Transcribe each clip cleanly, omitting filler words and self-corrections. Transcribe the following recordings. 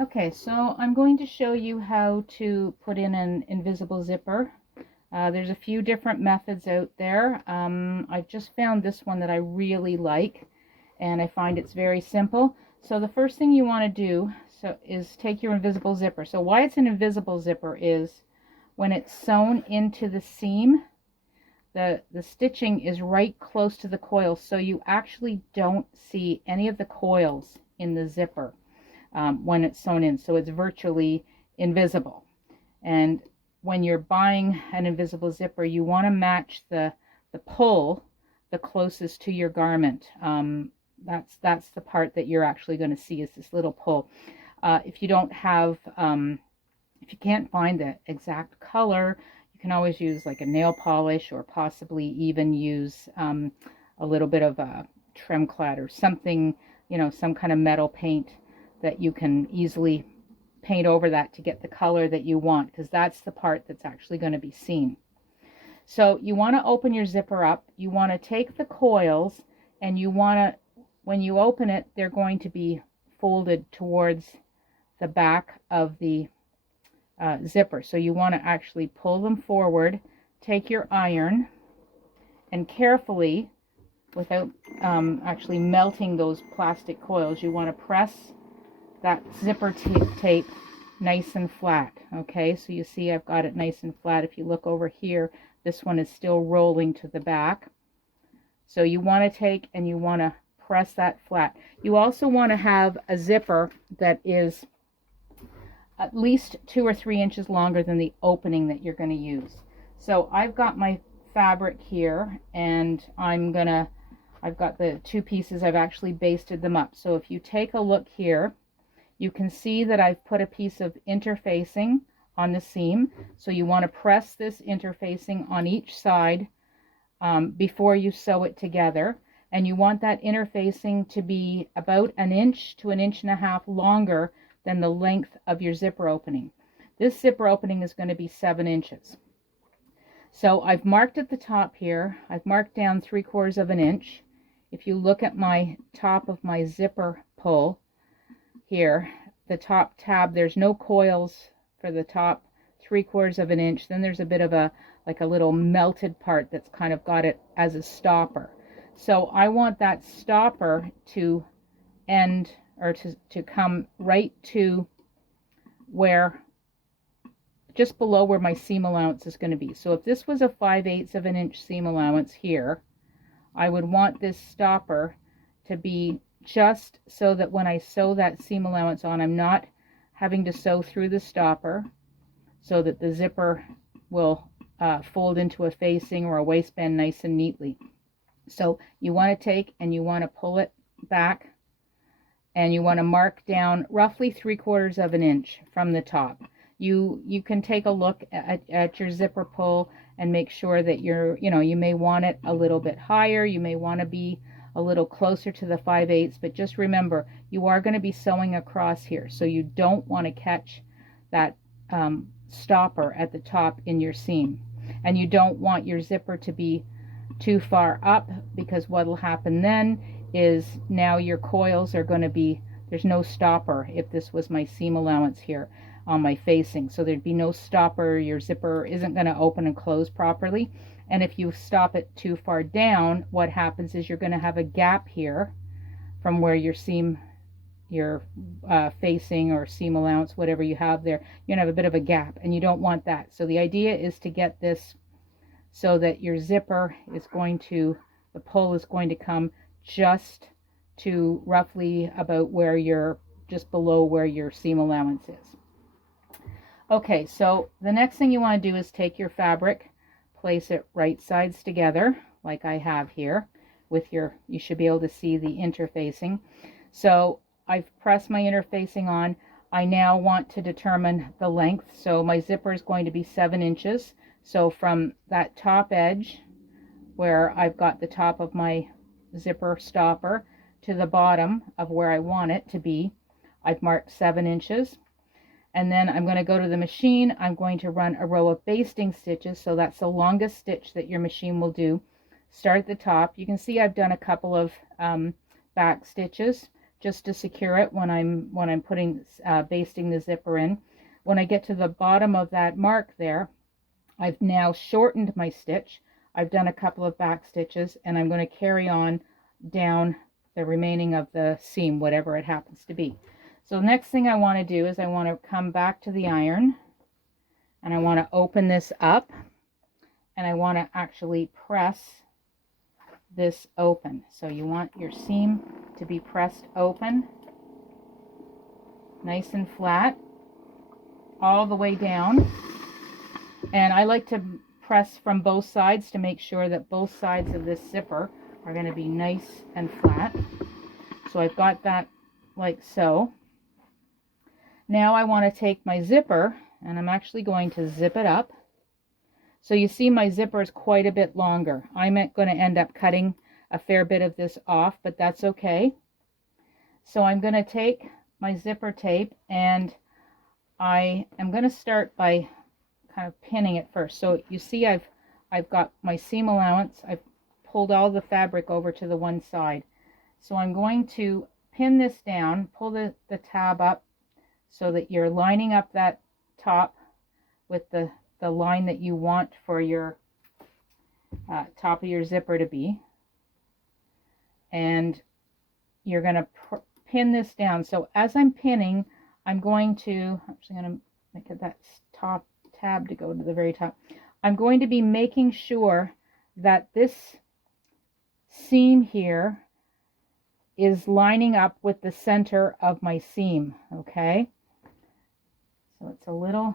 Okay, so I'm going to show you how to put in an invisible zipper. There's a few different methods out there. I've just found this one that I really like, and I find it's very simple. So the first thing you want to do is take your invisible zipper. So why it's an invisible zipper is when it's sewn into the seam, the stitching is right close to the coils, so you actually don't see any of the coils in the zipper when it's sewn in, so it's virtually invisible. And when you're buying an invisible zipper, you want to match the pull the closest to your garment. That's the part that you're actually going to see, is this little pull. If you don't have, if you can't find the exact color, you can always use like a nail polish, or possibly even use a little bit of a Tremclad or something, some kind of metal paint that you can easily paint over that to get the color that you want, because that's the part that's actually going to be seen. So you want to open your zipper up. You want to take the coils, and you want to, when you open it, they're going to be folded towards the back of the zipper. So you want to actually pull them forward, take your iron, and carefully, without actually melting those plastic coils, you want to press that zipper tape nice and flat. Okay, so you see I've got it nice and flat. If you look over here, this one is still rolling to the back. So you want to take and you want to press that flat. You also want to have a zipper that is at least 2 or 3 inches longer than the opening that you're going to use. So I've got my fabric here, and I've got the two pieces. I've actually basted them up. So if you take a look here, you can see that I've put a piece of interfacing on the seam. So you want to press this interfacing on each side before you sew it together. And you want that interfacing to be about 1 inch to 1.5 inches longer than the length of your zipper opening. This zipper opening is going to be 7 inches. So I've marked at the top here. I've marked down 3/4 of an inch. If you look at my top of my zipper pull, here, the top tab, there's no coils for the top 3/4 of an inch. Then there's a bit of a little melted part that's kind of got it as a stopper. So I want that stopper to end, or to come right to where, just below where my seam allowance is going to be. So if this was a 5/8 of an inch seam allowance here, I would want this stopper to be just so that when I sew that seam allowance on, I'm not having to sew through the stopper, so that the zipper will fold into a facing or a waistband nice and neatly. So you want to take and you want to pull it back, and you want to mark down roughly 3/4 of an inch from the top. You can take a look at your zipper pull and make sure that you may want it a little bit higher. You may want to be a little closer to the 5/8, but just remember, you are going to be sewing across here, so you don't want to catch that stopper at the top in your seam. And you don't want your zipper to be too far up, because what will happen then is now your coils are going to be, there's no stopper. If this was my seam allowance here on my facing, so there'd be no stopper. Your zipper isn't going to open and close properly. And if you stop it too far down, what happens is you're going to have a gap here from where your seam, your facing or seam allowance, whatever you have there, you're going to have a bit of a gap, and you don't want that. So the idea is to get this so that your zipper is going to, the pull is going to come just to roughly about where you're, just below where your seam allowance is. Okay, so the next thing you want to do is take your fabric, place it right sides together like I have here with your, you should be able to see the interfacing. So I've pressed my interfacing on. I now want to determine the length. So my zipper is going to be 7 inches. So from that top edge where I've got the top of my zipper stopper to the bottom of where I want it to be, I've marked 7 inches. And then I'm going to go to the machine. I'm going to run a row of basting stitches. So that's the longest stitch that your machine will do. Start at the top. You can see I've done a couple of back stitches just to secure it when I'm putting basting the zipper in. When I get to the bottom of that mark there, I've now shortened my stitch. I've done a couple of back stitches, and I'm going to carry on down the remaining of the seam, whatever it happens to be. So the next thing I want to do is I want to come back to the iron, and I want to open this up, and I want to actually press this open. So you want your seam to be pressed open, nice and flat, all the way down. And I like to press from both sides to make sure that both sides of this zipper are going to be nice and flat. So I've got that like so. Now I want to take my zipper, and I'm actually going to zip it up. So you see my zipper is quite a bit longer. I'm going to end up cutting a fair bit of this off, but that's okay. So I'm going to take my zipper tape, and I am going to start by kind of pinning it first. So you see I've got my seam allowance. I've pulled all the fabric over to the one side. So I'm going to pin this down, pull the tab up so that you're lining up that top with the line that you want for your top of your zipper to be. And you're going to pin this down. So as I'm pinning, I'm actually going to make it that top tab to go to the very top. I'm going to be making sure that this seam here is lining up with the center of my seam, okay? So it's a little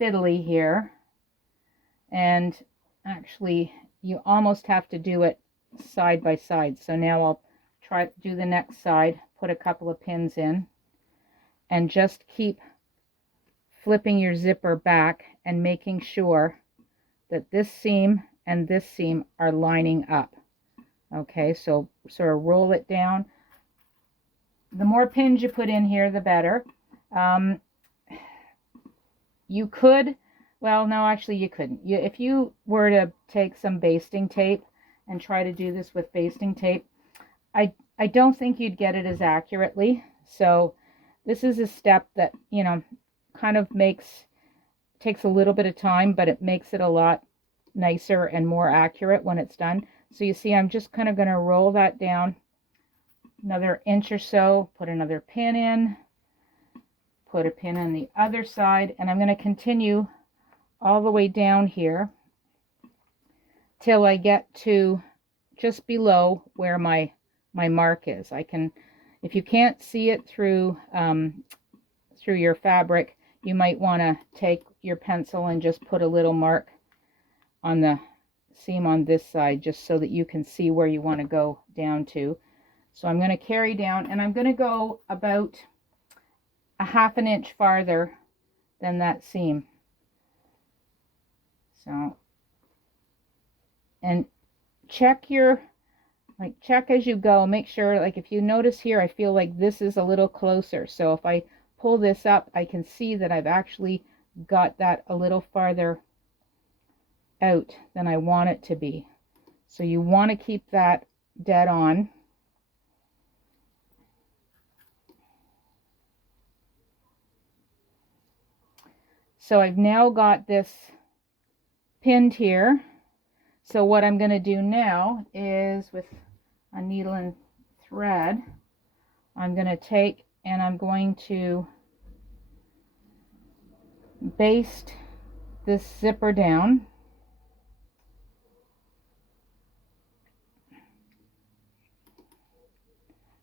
fiddly here, and actually you almost have to do it side by side. So now I'll try to do the next side, put a couple of pins in, and just keep flipping your zipper back and making sure that this seam and this seam are lining up. Okay, so sort of roll it down. The more pins you put in here, the better. You could, well, no, actually you couldn't. If you were to take some basting tape and try to do this with basting tape, I don't think you'd get it as accurately. So this is a step that, you know, kind of takes a little bit of time, but it makes it a lot nicer and more accurate when it's done. So you see, I'm just kind of going to roll that down another inch or so, put another pin in, put a pin on the other side, and I'm going to continue all the way down here till I get to just below where my mark is. If you can't see it through your fabric, you might want to take your pencil and just put a little mark on the seam on this side, just so that you can see where you want to go down to. So I'm going to carry down, and I'm going to go about a ½ inch farther than that seam. So, and check as you go, make sure, like if you notice here, I feel like this is a little closer. So if I pull this up, I can see that I've actually got that a little farther out than I want it to be. So you want to keep that dead on. So I've now got this pinned here. So what I'm going to do now is, with a needle and thread, I'm going to take and I'm going to baste this zipper down.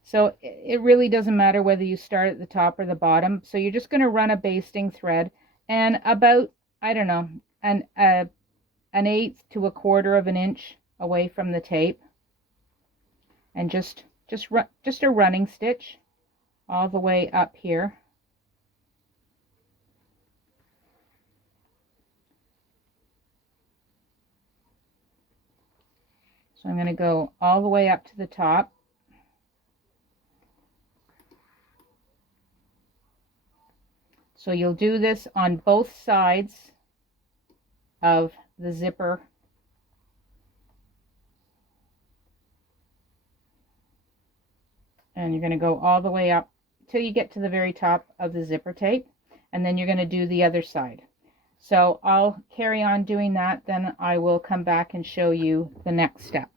So it really doesn't matter whether you start at the top or the bottom. So you're just going to run a basting thread, and about, I don't know, an 1/8 to 1/4 of an inch away from the tape, and just a running stitch all the way up here. So I'm going to go all the way up to the top. So you'll do this on both sides of the zipper. . And you're going to go all the way up till you get to the very top of the zipper tape, and then you're going to do the other side. So I'll carry on doing that, then I will come back and show you the next step.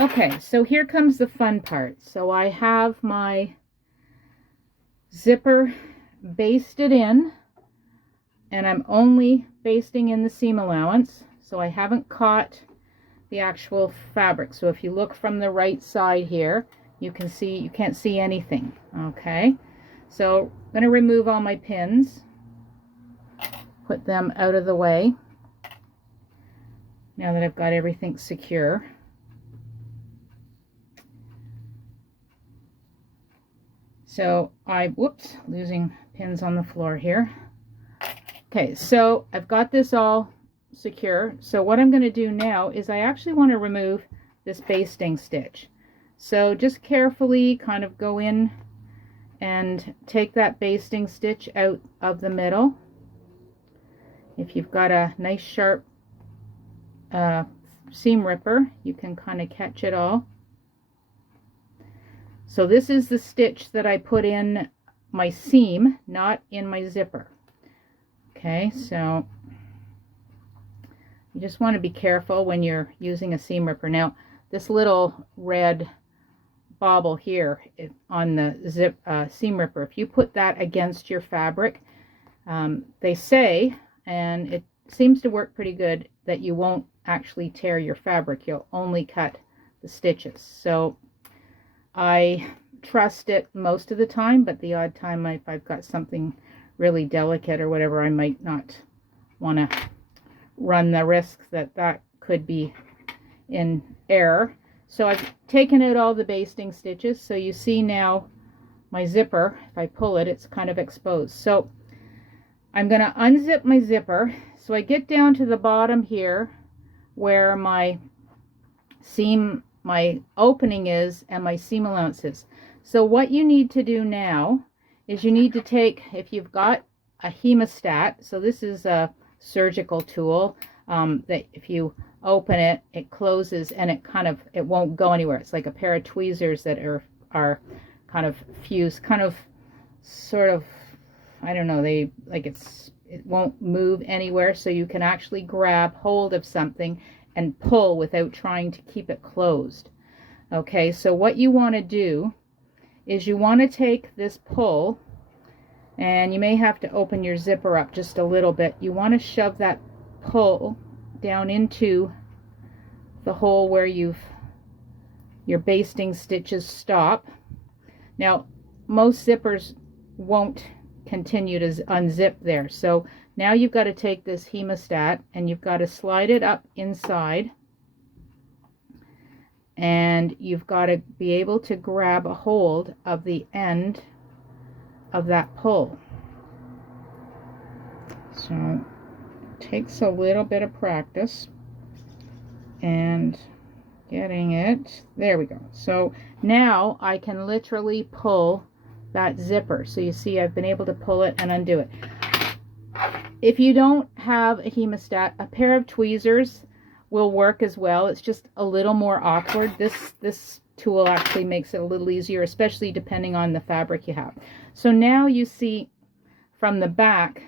Okay, so here comes the fun part. So I have my zipper basted in, and I'm only basting in the seam allowance, so I haven't caught the actual fabric. So if you look from the right side here, you can see, you can't see anything. Okay, so I'm going to remove all my pins, put them out of the way now that I've got everything secure. So whoops, losing pins on the floor here. Okay, so I've got this all secure. So what I'm going to do now is I actually want to remove this basting stitch. So just carefully kind of go in and take that basting stitch out of the middle. If you've got a nice sharp seam ripper, you can kind of catch it all. So this is the stitch that I put in my seam, not in my zipper. Okay, so you just want to be careful when you're using a seam ripper. Now, this little red bobble here on the seam ripper, if you put that against your fabric, they say, and it seems to work pretty good, that you won't actually tear your fabric. You'll only cut the stitches. So I trust it most of the time, but the odd time if I've got something really delicate or whatever, I might not want to run the risk that that could be in error. So I've taken out all the basting stitches. So you see now my zipper, if I pull it, it's kind of exposed. So I'm going to unzip my zipper. So I get down to the bottom here where my seam, my opening is, and my seam allowance is. So what you need to do now is you need to take, if you've got a hemostat, so this is a surgical tool that if you open it, it closes and it won't go anywhere. It's like a pair of tweezers that are kind of fused, kind of sort of, I don't know, it won't move anywhere, so you can actually grab hold of something and pull without trying to keep it closed. Okay, so what you want to do is you want to take this pull, and you may have to open your zipper up just a little bit. You want to shove that pull down into the hole where your basting stitches stop. Now, most zippers won't continue to unzip there. So now you've got to take this hemostat and you've got to slide it up inside, and you've got to be able to grab a hold of the end of that pull. So it takes a little bit of practice and getting it. There we go. So now I can literally pull that zipper. So you see I've been able to pull it and undo it. If you don't have a hemostat, a pair of tweezers will work as well. It's just a little more awkward. This tool actually makes it a little easier, especially depending on the fabric you have. So now you see from the back,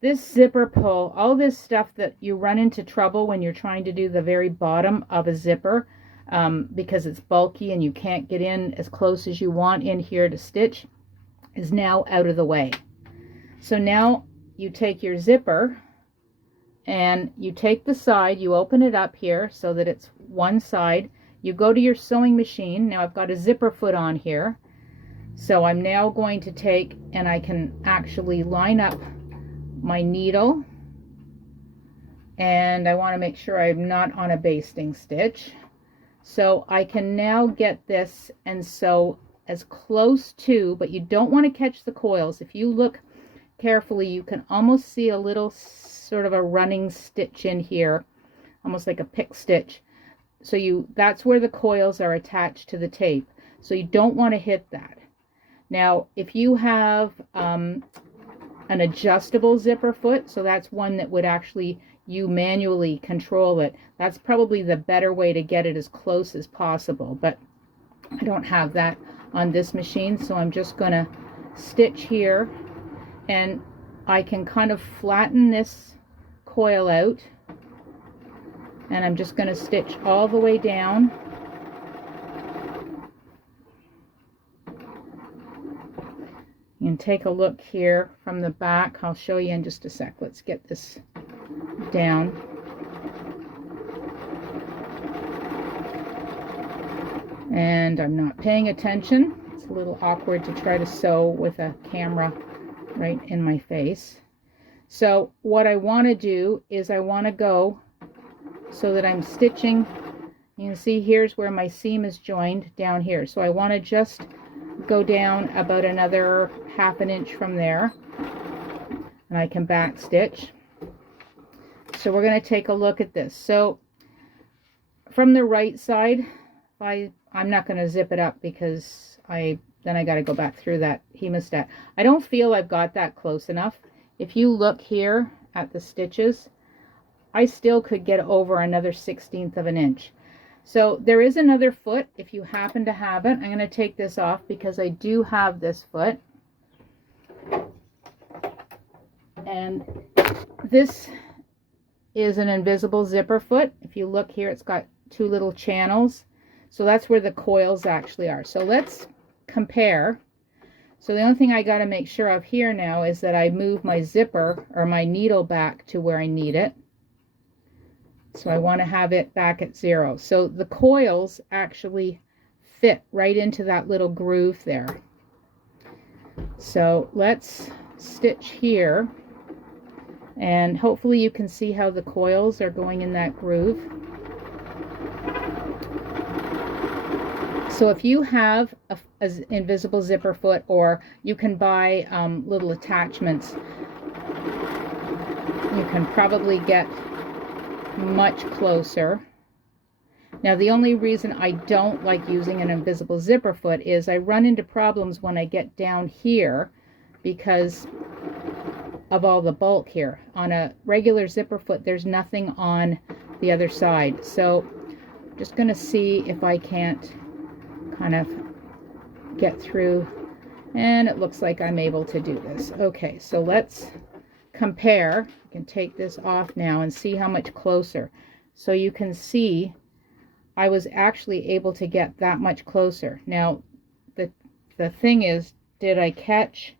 this zipper pull, all this stuff that you run into trouble when you're trying to do the very bottom of a zipper, because it's bulky and you can't get in as close as you want in here to stitch, is now out of the way. So now you take your zipper and you take the side, you open it up here so that it's one side, you go to your sewing machine. Now I've got a zipper foot on here, so I'm now going to take, and I can actually line up my needle, and I want to make sure I'm not on a basting stitch. So I can now get this and sew as close to, but you don't want to catch the coils. If you look carefully, you can almost see a little sort of a running stitch in here, almost like a pick stitch. So that's where the coils are attached to the tape. So you don't want to hit that. Now, if you have an adjustable zipper foot, so that's one that would actually, you manually control it, that's probably the better way to get it as close as possible. But I don't have that on this machine, so I'm just going to stitch here, and I can kind of flatten this coil out, and I'm just going to stitch all the way down. You can take a look here from the back. I'll show you in just a sec. Let's get this down. And I'm not paying attention. It's a little awkward to try to sew with a camera right in my face. So what I want to do is I want to go so that I'm stitching. You can see here's where my seam is joined down here. So I want to just go down about another ½ an inch from there, and I can back stitch. So we're going to take a look at this. So from the right side, I'm not going to zip it up because then I got to go back through that hemostat. I don't feel I've got that close enough. If you look here at the stitches, I still could get over another 1/16 of an inch. So there is another foot if you happen to have it. I'm going to take this off because I do have this foot. And this is an invisible zipper foot. If you look here, it's got 2 little channels. So that's where the coils actually are. So let's compare. So the only thing I got to make sure of here now is that I move my zipper or my needle back to where I need it. So I want to have it back at 0. So the coils actually fit right into that little groove there. So let's stitch here, and hopefully you can see how the coils are going in that groove. So if you have an invisible zipper foot, or you can buy little attachments, you can probably get much closer. Now the only reason I don't like using an invisible zipper foot is I run into problems when I get down here because of all the bulk here. On a regular zipper foot, there's nothing on the other side. So I'm just going to see if I can't kind of get through, and it looks like I'm able to do this. Okay, so let's compare. I can take this off now and see how much closer. So you can see I was actually able to get that much closer. Now the thing is, did I catch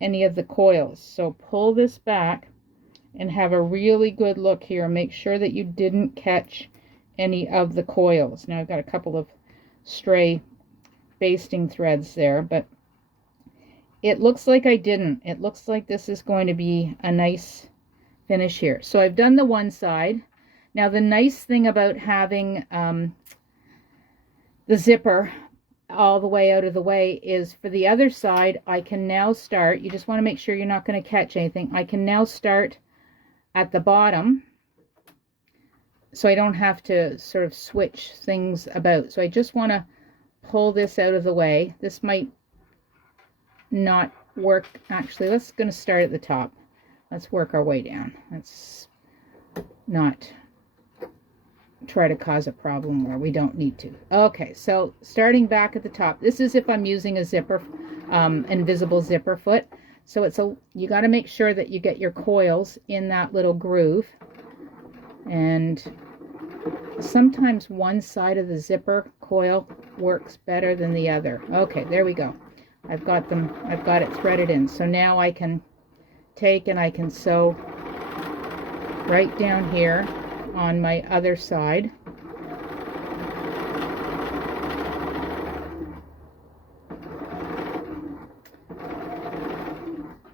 any of the coils? So pull this back and have a really good look here. Make sure that you didn't catch any of the coils. Now I've got a couple of stray basting threads there, but it looks like I didn't. It looks like this is going to be a nice finish here. So I've done the one side. Now the nice thing about having the zipper all the way out of the way is for the other side, I can now start. You just want to make sure you're not going to catch anything. I can now start at the bottom, so I don't have to sort of switch things about. So I just want to pull this out of the way. This might not work. Actually, let's going to start at the top. Let's work our way down. Let's not try to cause a problem where we don't need to. Okay, so starting back at the top, this is if I'm using a zipper, invisible zipper foot. So you got to make sure that you get your coils in that little groove, and sometimes one side of the zipper coil works better than the other. Okay, there we go. I've got it threaded in. So now I can take and I can sew right down here on my other side.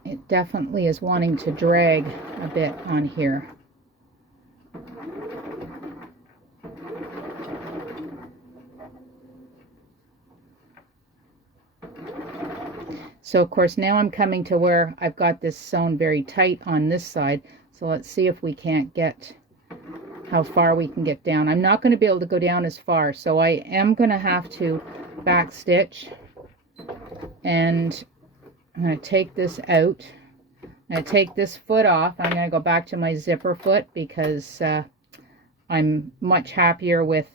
It definitely is wanting to drag a bit on here. So of course now I'm coming to where I've got this sewn very tight on this side. So let's see if we can't get, how far we can get down. I'm not going to be able to go down as far, so I am going to have to back stitch, and I'm going to take this out. I'm going to take this foot off. I'm going to go back to my zipper foot because I'm much happier with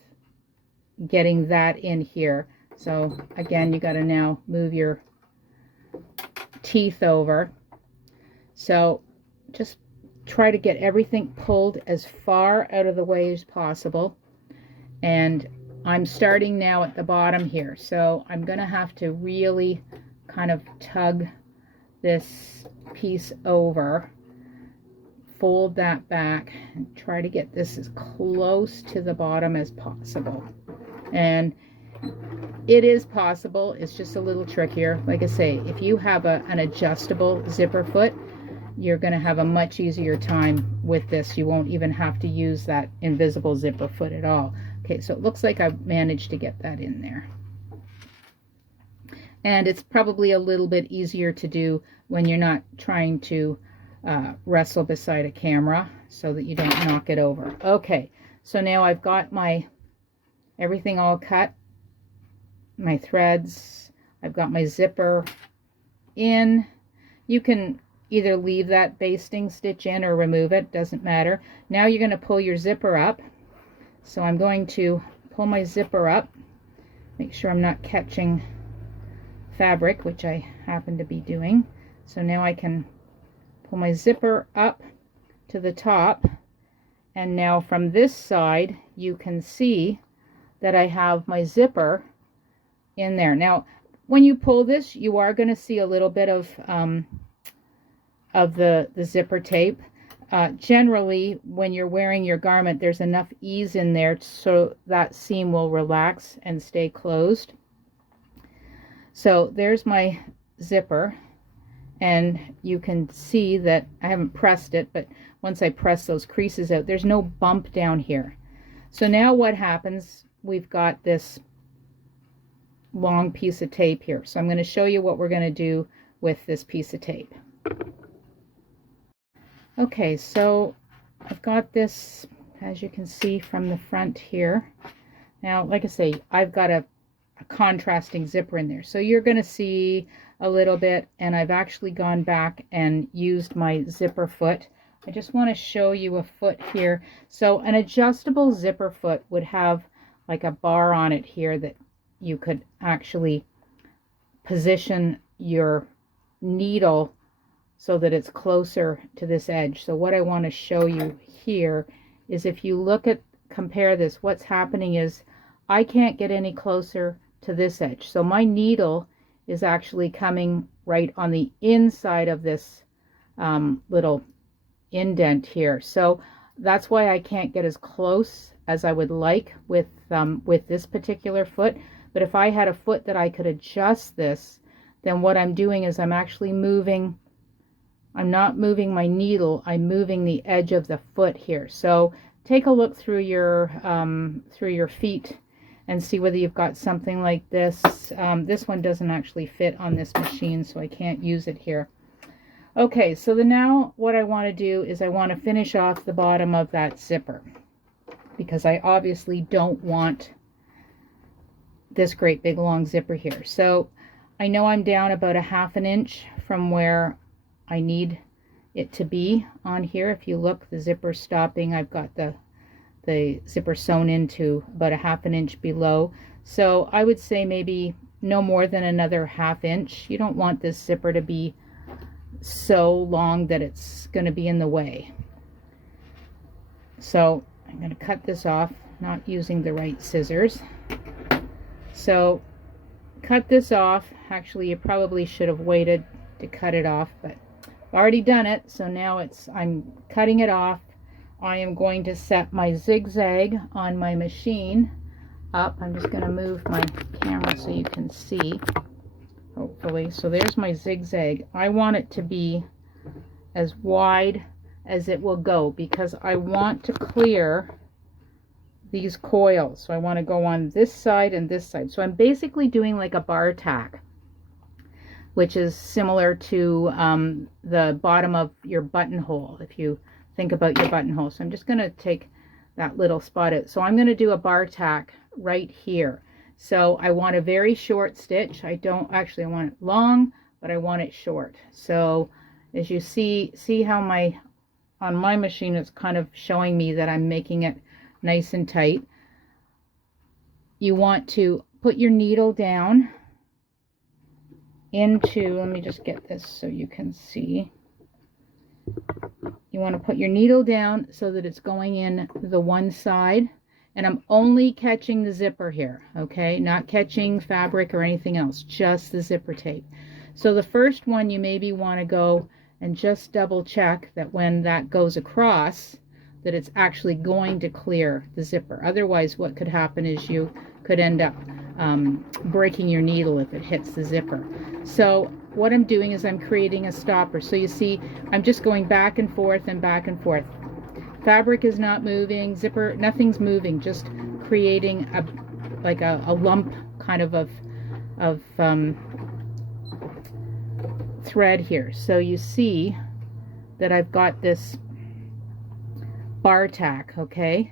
getting that in here. So again, you got to now move your teeth over. So just try to get everything pulled as far out of the way as possible. And I'm starting now at the bottom here, so I'm going to have to really kind of tug this piece over, fold that back, and try to get this as close to the bottom as possible. And it is possible, it's just a little trickier. Like I say, if you have an adjustable zipper foot, you're going to have a much easier time with this. You won't even have to use that invisible zipper foot at all. Okay, so it looks like I've managed to get that in there. And it's probably a little bit easier to do when you're not trying to wrestle beside a camera so that you don't knock it over. Okay, so now I've got my everything all cut, my threads, I've got my zipper in. You can either leave that basting stitch in or remove it, doesn't matter. Now you're going to pull your zipper up. So I'm going to pull my zipper up, make sure I'm not catching fabric, which I happen to be doing. So now I can pull my zipper up to the top, and now from this side you can see that I have my zipper in there. Now when you pull this, you are going to see a little bit of the zipper tape. Generally, when you're wearing your garment, there's enough ease in there so that seam will relax and stay closed. So there's my zipper, and you can see that I haven't pressed it, but once I press those creases out, there's no bump down here. So now what happens, we've got this long piece of tape here. So I'm going to show you what we're going to do with this piece of tape. Okay, so I've got this, as you can see from the front here. Now, like I say, I've got a contrasting zipper in there, so you're going to see a little bit, and I've actually gone back and used my zipper foot. I just want to show you a foot here. So an adjustable zipper foot would have like a bar on it here that you could actually position your needle so that it's closer to this edge. So what I want to show you here is, if you look at, compare this, what's happening is I can't get any closer to this edge. So my needle is actually coming right on the inside of this little indent here. So that's why I can't get as close as I would like with this particular foot. But if I had a foot that I could adjust this, then what I'm doing is I'm actually moving, I'm not moving my needle, I'm moving the edge of the foot here. So take a look through your feet and see whether you've got something like this. This one doesn't actually fit on this machine, so I can't use it here. Okay, so now what I want to do is I want to finish off the bottom of that zipper, because I obviously don't want this great big long zipper here. So I know I'm down about 1/2 inch from where I need it to be on here. If you look, the zipper's stopping. I've got the zipper sewn into about 1/2 inch below. So I would say maybe no more than another 1/2 inch. You don't want this zipper to be so long that it's going to be in the way. So I'm going to cut this off, not using the right scissors. So cut this off. Actually, you probably should have waited to cut it off, but I've already done it. So now I'm cutting it off. I am going to set my zigzag on my machine up. I'm just going to move my camera so you can see, hopefully. So there's my zigzag. I want it to be as wide as it will go, because I want to clear these coils. So I want to go on this side and this side. So I'm basically doing like a bar tack, which is similar to the bottom of your buttonhole, if you think about your buttonhole. So I'm just going to take that little spot out. So I'm going to do a bar tack right here. So I want a very short stitch. I want it long, but I want it short. So as you see how on my machine it's kind of showing me that I'm making it nice and tight. You want to put your needle down into, let me just get this so you can see. You want to put your needle down so that it's going in the one side. And I'm only catching the zipper here, okay? Not catching fabric or anything else, just the zipper tape. So the first one, you maybe want to go and just double check that when that goes across, that it's actually going to clear the zipper. Otherwise, what could happen is you could end up breaking your needle if it hits the zipper. So what I'm doing is I'm creating a stopper. So you see, I'm just going back and forth and back and forth. Fabric is not moving, zipper, nothing's moving, just creating a lump kind of thread here. So you see that I've got this bar tack, okay?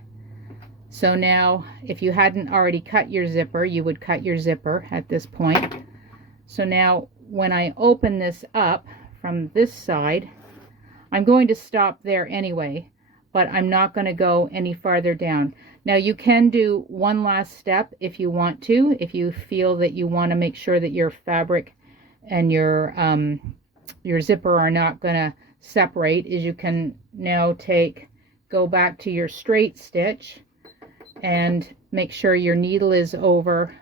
So now, if you hadn't already cut your zipper, you would cut your zipper at this point. So now, when I open this up from this side, I'm going to stop there anyway, but I'm not going to go any farther down. Now, you can do one last step if you want to, if you feel that you want to make sure that your fabric and your zipper are not going to separate, is you can now go back to your straight stitch and make sure your needle is over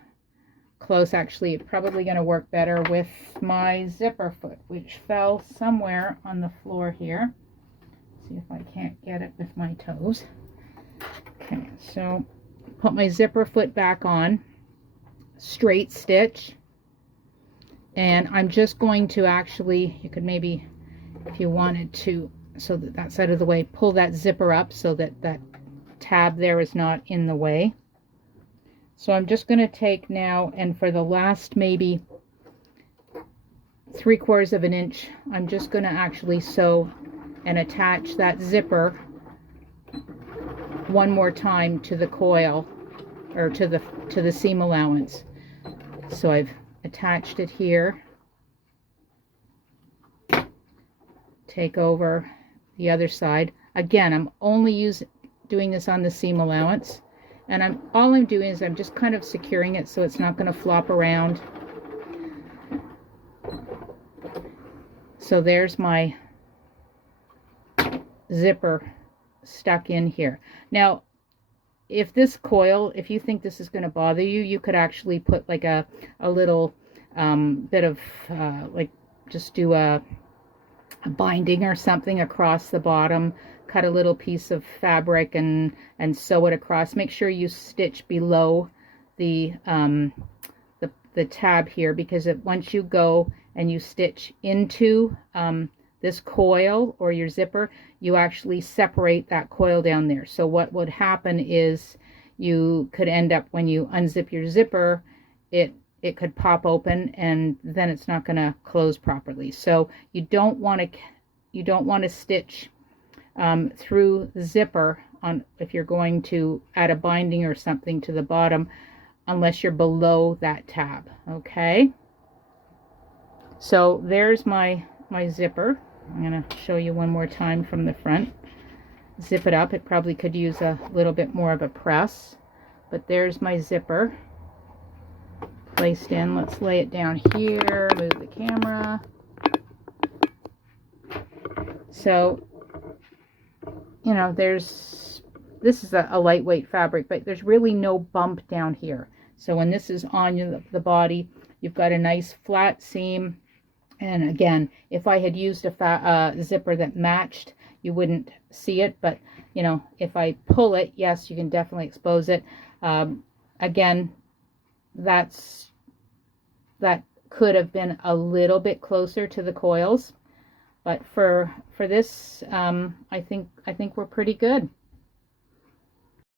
close. Actually, it's probably going to work better with my zipper foot, which fell somewhere on the floor here. See if I can't get it with my toes. Okay, so put my zipper foot back on, straight stitch, and I'm just going to actually, you could maybe, if you wanted to, so that that side of the way, pull that zipper up so that that tab there is not in the way. So I'm just going to take now, and for the last maybe 3/4 of an inch, I'm just going to actually sew and attach that zipper one more time to the coil, or to the seam allowance. So I've attached it here. Take over the other side. Again, I'm only doing this on the seam allowance, and all I'm doing is I'm just kind of securing it so it's not going to flop around. So there's my zipper stuck in here. Now, if this coil, if you think this is going to bother you, you could actually put like a little bit of like, just do a binding or something across the bottom, cut a little piece of fabric and sew it across. Make sure you stitch below the tab here, because once you go and you stitch into this coil or your zipper, you actually separate that coil down there. So what would happen is you could end up, when you unzip your zipper, it could pop open, and then it's not going to close properly. So you don't want to stitch through the zipper if you're going to add a binding or something to the bottom, unless you're below that tab. Okay, so there's my zipper. I'm going to show you one more time from the front. Zip it up. It probably could use a little bit more of a press, but there's my zipper placed in. Let's lay it down here, move the camera. So, you know, this is a lightweight fabric, but there's really no bump down here. So when this is on the body, you've got a nice flat seam. And again, if I had used a zipper that matched, you wouldn't see it. But, you know, if I pull it, yes, you can definitely expose it. Again, that could have been a little bit closer to the coils. But for this, I think we're pretty good.